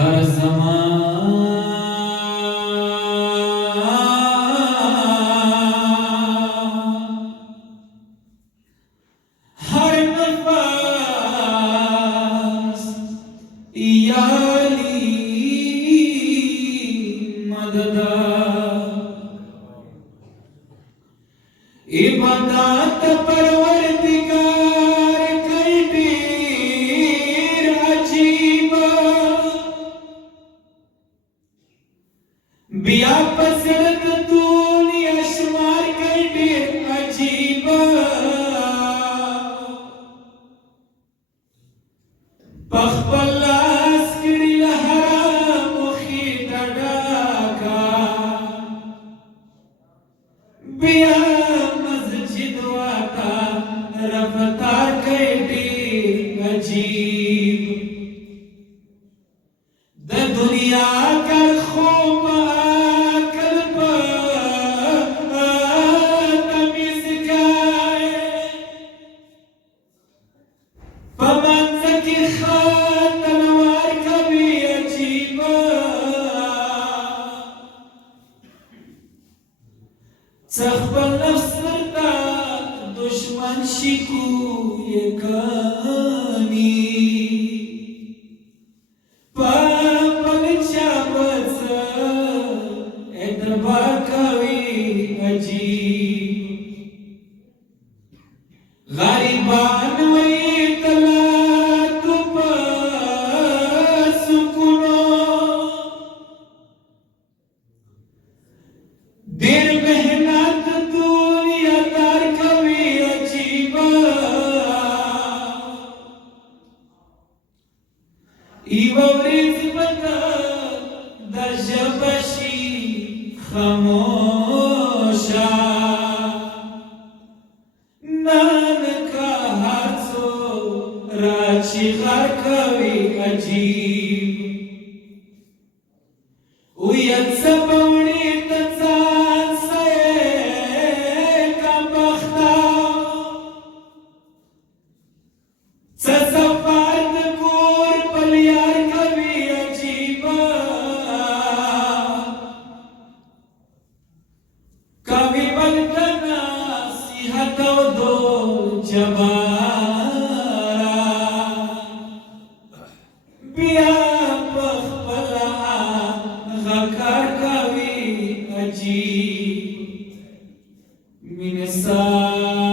हर ज़मान हर नफ़स याली मददा इबादत परवरदिगार कईबीर अजीब बिया पसरत दुनिया शुमार कईबीर अजीब पखबलास किड़ी लहरा मुखी डडाका बिया मस्जिद वाता रफ्तार कईबी अजीब द दुनिया कर खूब कल्ब तमीज गाए पमंज की तलवार कभी अजीब सखबल नफ्स करता दुश्मन शिकू ये कनी पापल चाबच एदबा कवी अजीब गरीबान वही तला तुप सुकुनो देर मेहनत दुनिया दार कभी अजीब इवरिज बता दशबशी खामोशा नान का हाथो राची कवी अजीब उयत सबवणी तचान से का बख्ता ससफार्द कोर पलियार कभी अजीब कभी बलतना सिहतो दो जबारा बिया पखबला गकार कभी अजीब मिनसा